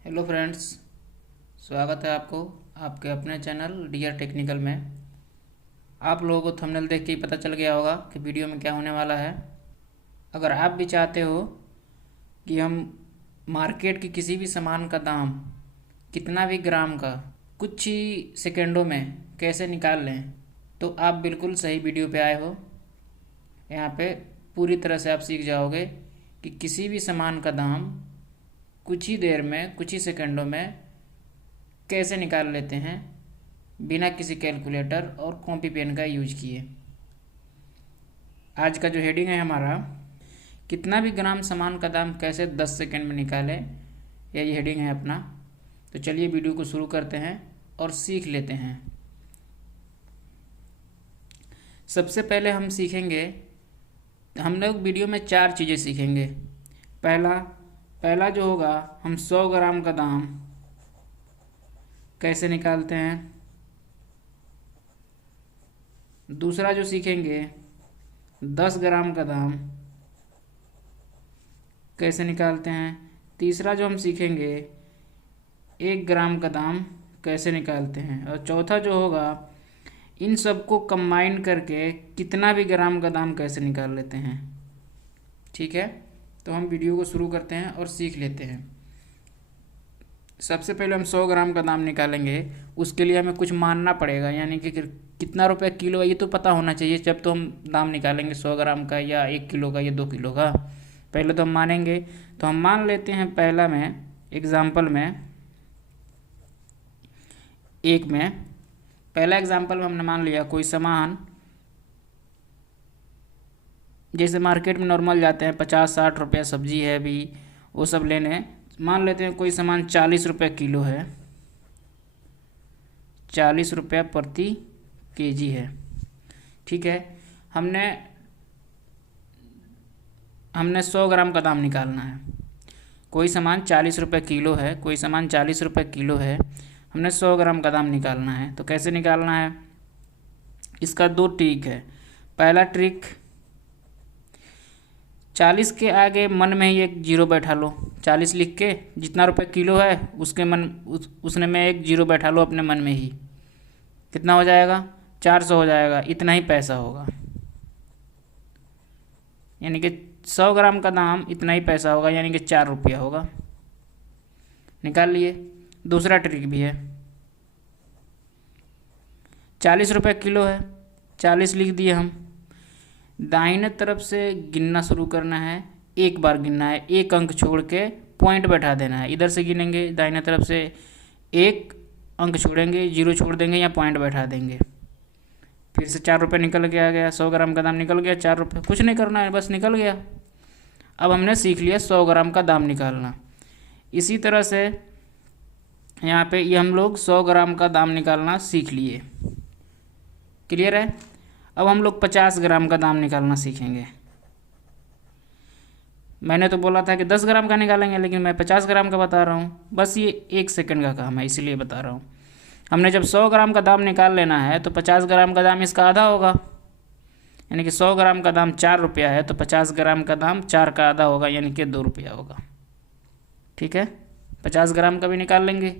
Hello friends, स्वागत है आपको आपके अपने चैनल डियर टेक्निकल में। आप लोगों को थंबनेल देख के ही पता चल गया होगा कि वीडियो में क्या होने वाला है। अगर आप भी चाहते हो कि हम मार्केट की किसी भी सामान का दाम कितना भी ग्राम का कुछ ही सेकंडों में कैसे निकाल लें, तो आप बिल्कुल सही वीडियो पे आए हो। यहाँ पे पूरी तरह से आप सीख जाओगे कि किसी भी सामान का दाम कुछ ही देर में कुछ ही सेकंडों में कैसे निकाल लेते हैं बिना किसी कैलकुलेटर और कॉपी पेन का यूज किए। आज का जो हेडिंग है हमारा, कितना भी ग्राम सामान का दाम कैसे 10 सेकंड में निकालें, यही हेडिंग है अपना। तो चलिए वीडियो को शुरू करते हैं और सीख लेते हैं। सबसे पहले हम सीखेंगे, हम लोग वीडियो में 4 चीज़ें सीखेंगे। पहला जो होगा, हम 100 ग्राम का दाम कैसे निकालते हैं। दूसरा जो सीखेंगे, 10 ग्राम का दाम कैसे निकालते हैं। तीसरा जो हम सीखेंगे, 1 ग्राम का दाम कैसे निकालते हैं। और चौथा जो होगा, इन सबको कंबाइन करके कितना भी ग्राम का दाम कैसे निकाल लेते हैं। ठीक है, तो हम वीडियो को शुरू करते हैं और सीख लेते हैं। सबसे पहले हम 100 ग्राम का दाम निकालेंगे। उसके लिए हमें कुछ मानना पड़ेगा, यानी कि कितना रुपये किलो है ये तो पता होना चाहिए जब तो हम दाम निकालेंगे 100 ग्राम का या 1 किलो का या 2 किलो का। पहले तो हम मानेंगे, तो हम मान लेते हैं पहला में एग्ज़ाम्पल में पहला एग्ज़ाम्पल में हमने मान लिया कोई सामान, जैसे मार्केट में नॉर्मल जाते हैं 50-60 रुपया सब्जी है भी, वो सब लेने। मान लेते हैं कोई सामान 40 रुपये किलो है, 40 रुपया प्रति केजी है। ठीक है, हमने 100 ग्राम का दाम निकालना है। कोई सामान 40 रुपये किलो है, कोई सामान 40 रुपये किलो है, हमने 100 ग्राम का दाम निकालना है। तो कैसे निकालना है, इसका 2 ट्रिक है। पहला ट्रिक, 40 के आगे मन में ही एक जीरो बैठा लो। 40 लिख के जितना रुपये किलो है उसके उसने में एक जीरो बैठा लो अपने मन में ही। कितना हो जाएगा, 400 हो जाएगा। इतना ही पैसा होगा, यानी कि 100 ग्राम का दाम इतना ही पैसा होगा, यानी कि 4 रुपया होगा। निकाल लिए। दूसरा ट्रिक भी है, 40 रुपये किलो है, 40 लिख दिए हम। दाहिने तरफ से गिनना शुरू करना है, एक बार गिनना है, एक अंक छोड़ के पॉइंट बैठा देना है। इधर से गिनेंगे दाहिने तरफ से, एक अंक छोड़ेंगे, जीरो छोड़ देंगे या पॉइंट बैठा देंगे। फिर से 4 रुपये निकल के आ गया, 100 ग्राम का दाम निकल गया 4 रुपये। कुछ नहीं करना है, बस निकल गया। अब हमने सीख लिया 100 ग्राम का दाम निकालना। इसी तरह से यहाँ पे ये हम लोग 100 ग्राम का दाम निकालना सीख लिए। क्लियर है। अब हम लोग 50 ग्राम का दाम निकालना सीखेंगे। मैंने तो बोला था कि 10 ग्राम का निकालेंगे, लेकिन मैं 50 ग्राम का बता रहा हूँ। बस ये 1 सेकंड का काम है, इसीलिए बता रहा हूँ। हमने जब 100 ग्राम का दाम निकाल लेना है तो 50 ग्राम का दाम इसका आधा होगा, यानी कि 100 ग्राम का दाम 4 रुपया है, तो 50 ग्राम का दाम 4 का आधा होगा, यानी कि 2 रुपया होगा। ठीक है, 50 ग्राम का भी निकाल लेंगे।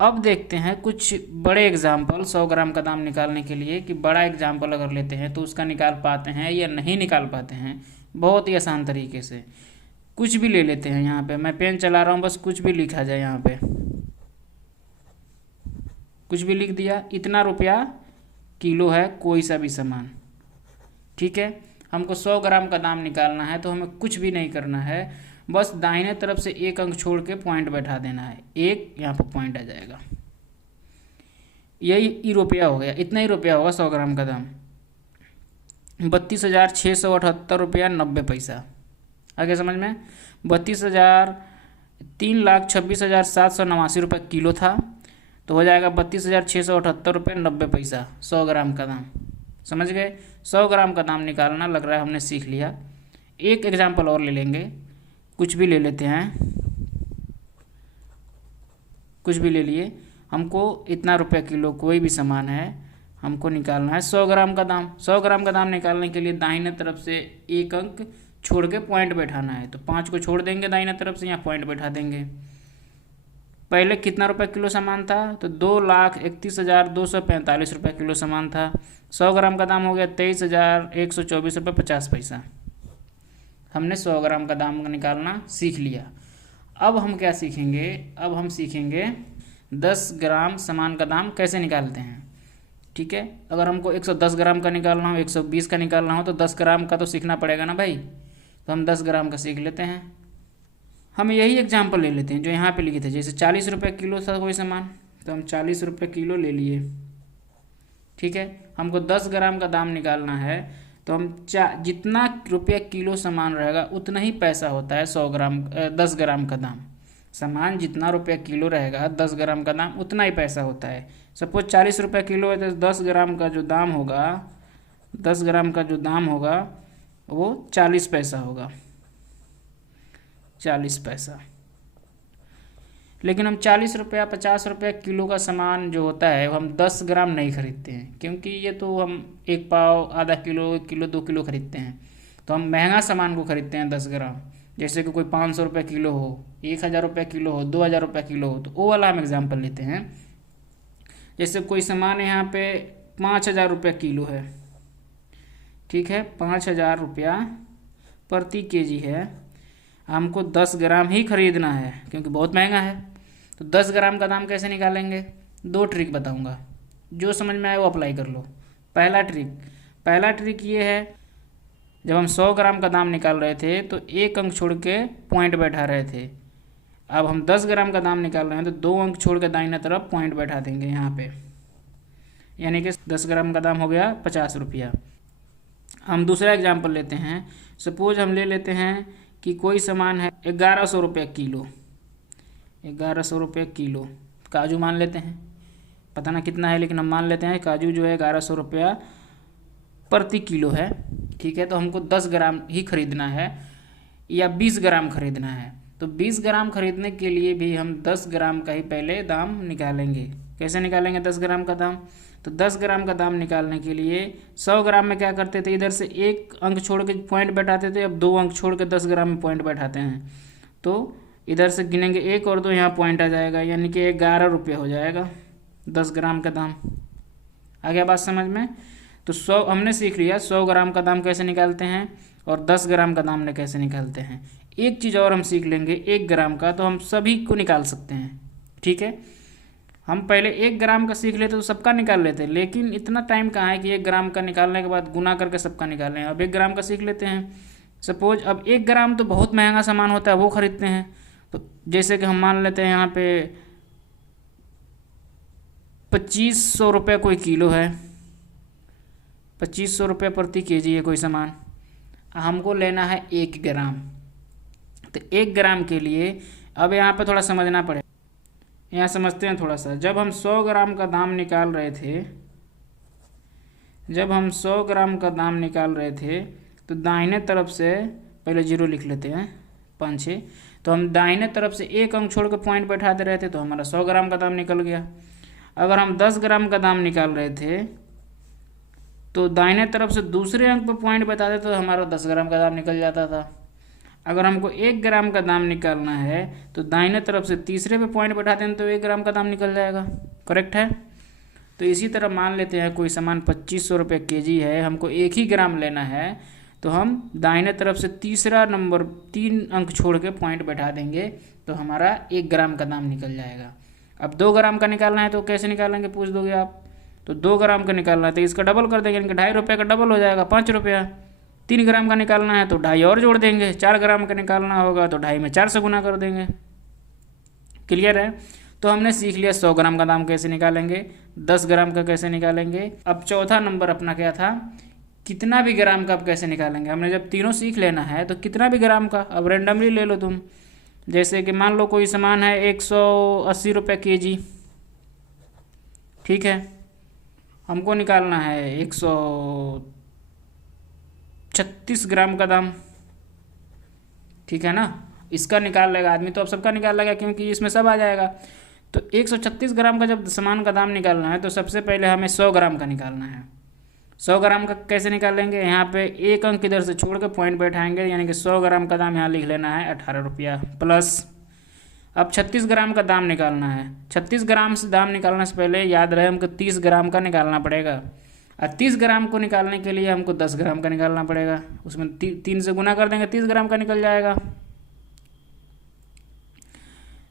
अब देखते हैं कुछ बड़े एग्जाम्पल 100 ग्राम का दाम निकालने के लिए, कि बड़ा एग्जाम्पल अगर लेते हैं तो उसका निकाल पाते हैं या नहीं निकाल पाते हैं। बहुत ही आसान तरीके से कुछ भी ले लेते हैं। यहाँ पे मैं पेन चला रहा हूँ, बस कुछ भी लिखा जाए। यहाँ पे कुछ भी लिख दिया, इतना रुपया किलो है कोई सा भी सामान। ठीक है, हमको 100 ग्राम का दाम निकालना है, तो हमें कुछ भी नहीं करना है, बस दाहिने तरफ से एक अंक छोड़ के पॉइंट बैठा देना है। एक यहाँ पर पॉइंट आ जाएगा, यही रुपया हो गया। इतना ही रुपया होगा 100 ग्राम का दाम, 32,678 रुपया 90 पैसा। आगे समझ में, 3,26,789 रुपये किलो था, तो हो जाएगा 32,678 रुपये 90 पैसा 100 ग्राम का दाम। समझ गए। 100 ग्राम का दाम निकालना लग रहा है हमने सीख लिया। एक एग्जाम्पल और ले लेंगे, कुछ भी ले लेते हैं। कुछ भी ले लिए, हमको इतना रुपया किलो कोई भी सामान है, हमको निकालना है 100 ग्राम का दाम। 100 ग्राम का दाम निकालने के लिए दाहिने तरफ से एक अंक छोड़ के पॉइंट बैठाना है, तो 5 को छोड़ देंगे दाहिने तरफ से, यहाँ पॉइंट बैठा देंगे। पहले कितना रुपये किलो सामान था, तो 2,31,245 रुपये किलो सामान था। 100 ग्राम का दाम हो गया 23,124 रुपये 50 पैसा। हमने 100 ग्राम का दाम निकालना सीख लिया। अब हम क्या सीखेंगे, अब हम सीखेंगे 10 ग्राम सामान का दाम कैसे निकालते हैं। ठीक है, अगर हमको 110 ग्राम का निकालना हो, 120 का निकालना हो, तो 10 ग्राम का तो सीखना पड़ेगा ना भाई। तो हम 10 ग्राम का सीख लेते हैं। हम यही एग्जाम्पल ले लेते हैं जो यहाँ पे लिखे थे। जैसे 40 रुपये किलो था कोई सामान, तो हम 40 रुपये किलो ले लिए। ठीक है, हमको 10 ग्राम का दाम निकालना है, तो हम जितना रुपये किलो सामान रहेगा उतना ही पैसा होता है 10 ग्राम का दाम। सामान जितना रुपये किलो रहेगा 10 ग्राम का दाम उतना ही पैसा होता है। सपोज 40 रुपये किलो है तो 10 ग्राम का जो दाम होगा, 10 ग्राम का जो दाम होगा वो 40 पैसा होगा, 40 पैसा। लेकिन हम 40 रुपया 50 रुपया किलो का सामान जो होता है वो हम 10 ग्राम नहीं खरीदते हैं, क्योंकि ये तो हम 1 पाव, आधा किलो, 1 किलो, 2 किलो खरीदते हैं। तो हम महंगा सामान को खरीदते हैं 10 ग्राम। जैसे कि कोई 500 रुपये किलो हो, 1,000 रुपये किलो हो, 2,000 रुपये किलो हो, तो वो वाला हम एग्जाम्पल लेते हैं। जैसे कोई सामान यहाँ पे 5,000 रुपये किलो है, ठीक है, 5,000 रुपया प्रति केजी है, हमको 10 ग्राम ही खरीदना है क्योंकि बहुत महंगा है। तो 10 ग्राम का दाम कैसे निकालेंगे, 2 ट्रिक बताऊंगा, जो समझ में आए वो अप्लाई कर लो। पहला ट्रिक ये है, जब हम 100 ग्राम का दाम निकाल रहे थे तो 1 अंक छोड़ के पॉइंट बैठा रहे थे। अब हम 10 ग्राम का दाम निकाल रहे हैं तो 2 अंक छोड़ के दाहिने तरफ पॉइंट बैठा देंगे यहाँ पे, यानी कि 10 ग्राम का दाम हो गया 50 रुपया। हम दूसरा एग्जाम्पल लेते हैं। सपोज हम ले लेते हैं कि कोई सामान है 1,100 रुपये किलो, 1,100 रुपये किलो काजू मान लेते हैं, पता ना कितना है लेकिन हम मान लेते हैं काजू जो है 1,100 रुपया प्रति किलो है। ठीक है, तो हमको 10 ग्राम ही खरीदना है या 20 ग्राम खरीदना है। तो 20 ग्राम खरीदने के लिए भी हम 10 ग्राम का ही पहले दाम निकालेंगे। कैसे निकालेंगे 10 ग्राम का दाम, तो 10 ग्राम का दाम निकालने के लिए 100 ग्राम में क्या करते थे, इधर से 1 अंक छोड़ के पॉइंट बैठाते थे, अब 2 अंक छोड़ के 10 ग्राम में पॉइंट बैठाते हैं। तो इधर से गिनेंगे 1 और 2, यहाँ पॉइंट आ जाएगा, यानी कि 11 रुपये हो जाएगा 10 ग्राम का दाम। आ गया बात समझ में। तो 100 हमने सीख लिया 100 ग्राम का दाम कैसे निकालते हैं और 10 ग्राम का दाम कैसे निकालते हैं। एक चीज़ और हम सीख लेंगे, 1 ग्राम का तो हम सभी को निकाल सकते हैं। ठीक है, हम पहले 1 ग्राम का सीख लेते तो सबका निकाल लेते, लेकिन इतना टाइम कहाँ है कि 1 ग्राम का निकालने के बाद गुना करके सबका निकालें। अब 1 ग्राम का सीख लेते हैं। सपोज अब 1 ग्राम तो बहुत महंगा सामान होता है, वो खरीदते हैं। तो जैसे कि हम मान लेते हैं यहाँ पे 2,500 रुपये कोई किलो है, 2,500 रुपये प्रति केजी है कोई सामान, हमको लेना है 1 ग्राम। तो 1 ग्राम के लिए अब यहाँ पे थोड़ा समझना पड़ेगा, यहाँ समझते हैं थोड़ा सा। जब हम 100 ग्राम का दाम निकाल रहे थे, जब हम 100 ग्राम का दाम निकाल रहे थे तो दाहिने तरफ से पहले 0 लिख लेते हैं 5 6, तो हम दाहिने तरफ से 1 अंक छोड़ के पॉइंट बैठाते रहे थे तो हमारा 100 ग्राम का दाम निकल गया। अगर हम 10 ग्राम का दाम निकाल रहे थे तो दाहिने तरफ से दूसरे अंक पर पॉइंट बताते तो हमारा 10 ग्राम का दाम निकल जाता था। अगर हमको 1 ग्राम का दाम निकालना है तो दाहिने तरफ से तीसरे पे पॉइंट बैठाते हैं तो 1 ग्राम का दाम निकल जाएगा। करेक्ट है। तो इसी तरह मान लेते हैं कोई सामान 2,500 रुपये केजी है, हमको 1 ही ग्राम लेना है, तो हम दाहिने तरफ से तीसरा नंबर 3 अंक छोड़ के पॉइंट बैठा देंगे तो हमारा 1 ग्राम का दाम निकल जाएगा। अब 2 ग्राम का निकालना है तो कैसे निकालेंगे पूछ दोगे आप। तो 2 ग्राम का निकालना है तो इसका डबल कर देंगे, यानी कि 2.5 रुपये का डबल हो जाएगा 5 रुपया। 3 ग्राम का निकालना है तो 2.5 और जोड़ देंगे। 4 ग्राम का निकालना होगा तो 2.5 में 4 से गुना कर देंगे। क्लियर है। तो हमने सीख लिया 100 ग्राम का दाम कैसे निकालेंगे, 10 ग्राम का कैसे निकालेंगे। अब चौथा नंबर अपना क्या था, कितना भी ग्राम का आप कैसे निकालेंगे। हमने जब तीनों सीख लेना है तो कितना भी ग्राम का, अब रेंडमली ले लो तुम। जैसे कि मान लो कोई सामान है 180 रुपये केजी, ठीक है, हमको निकालना है 136 ग्राम का दाम, ठीक है ना। इसका निकाल लेगा आदमी तो अब सबका निकाल लेगा क्योंकि इसमें सब आ जाएगा। तो 136 ग्राम का जब सामान का दाम निकालना है तो सबसे पहले हमें 100 ग्राम का निकालना है। 100 ग्राम का कैसे निकालेंगे, यहाँ पे 1 अंक इधर से छोड़ के पॉइंट बैठाएंगे, यानी कि 100 ग्राम का दाम यहाँ लिख लेना है 18 रुपया प्लस। अब 36 ग्राम का दाम निकालना है। 36 ग्राम से दाम निकालने से पहले याद रहे हमको 30 ग्राम का निकालना पड़ेगा, और 30 ग्राम को निकालने के लिए हमको 10 ग्राम का निकालना पड़ेगा। उसमें 3 से गुना कर देंगे, 30 ग्राम का निकल जाएगा।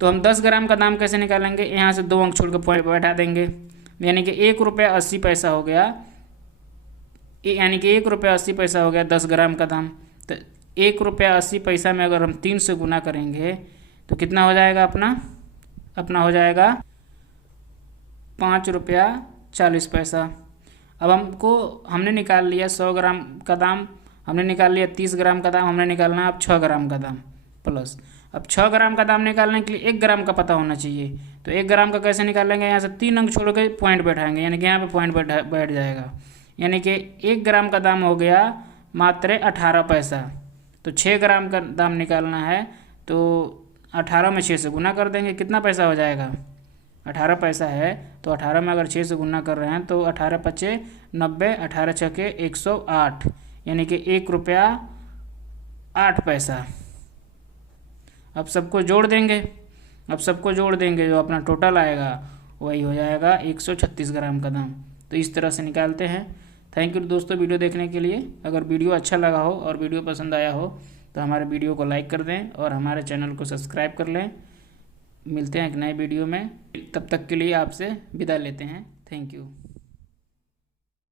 तो हम 10 ग्राम का दाम कैसे निकालेंगे, यहाँ से 2 अंक छोड़ के पॉइंट बैठा देंगे, यानी कि 1 रुपया 80 पैसा हो गया, यानी कि 1 रुपया 80 पैसा हो गया 10 ग्राम का दाम। तो 1 रुपया 80 पैसा में अगर हम 3 से गुना करेंगे तो कितना हो जाएगा अपना हो जाएगा 5 रुपया 40 पैसा। अब हमने निकाल लिया 100 ग्राम का दाम, हमने निकाल लिया 30 ग्राम का दाम, हमने निकालना है अब 6 ग्राम का दाम प्लस। अब 6 ग्राम का दाम निकालने के लिए 1 ग्राम का पता होना चाहिए। तो 1 ग्राम का कैसे निकालेंगे, यहाँ से 3 अंक छोड़ के पॉइंट बैठाएंगे, यानी कि यहाँ पे पॉइंट बैठ जाएगा, यानी कि 1 ग्राम का दाम हो गया मात्र 18 पैसा। तो 6 ग्राम का दाम निकालना है तो 18 में 6 से गुना कर देंगे, कितना पैसा हो जाएगा, 18 पैसा है। तो 18 में अगर 6 से गुना कर रहे हैं तो 18 पचे 90, 18 छके 108, यानी कि 1 रुपया 8 पैसा। अब सबको जोड़ देंगे, जो अपना टोटल आएगा वही हो जाएगा 136 ग्राम का दाम। तो इस तरह से निकालते हैं। थैंक यू दोस्तों वीडियो देखने के लिए। अगर वीडियो अच्छा लगा हो और वीडियो पसंद आया हो तो हमारे वीडियो को लाइक कर दें और हमारे चैनल को सब्सक्राइब कर लें। मिलते हैं एक नए वीडियो में, तब तक के लिए आपसे विदा लेते हैं। Thank you.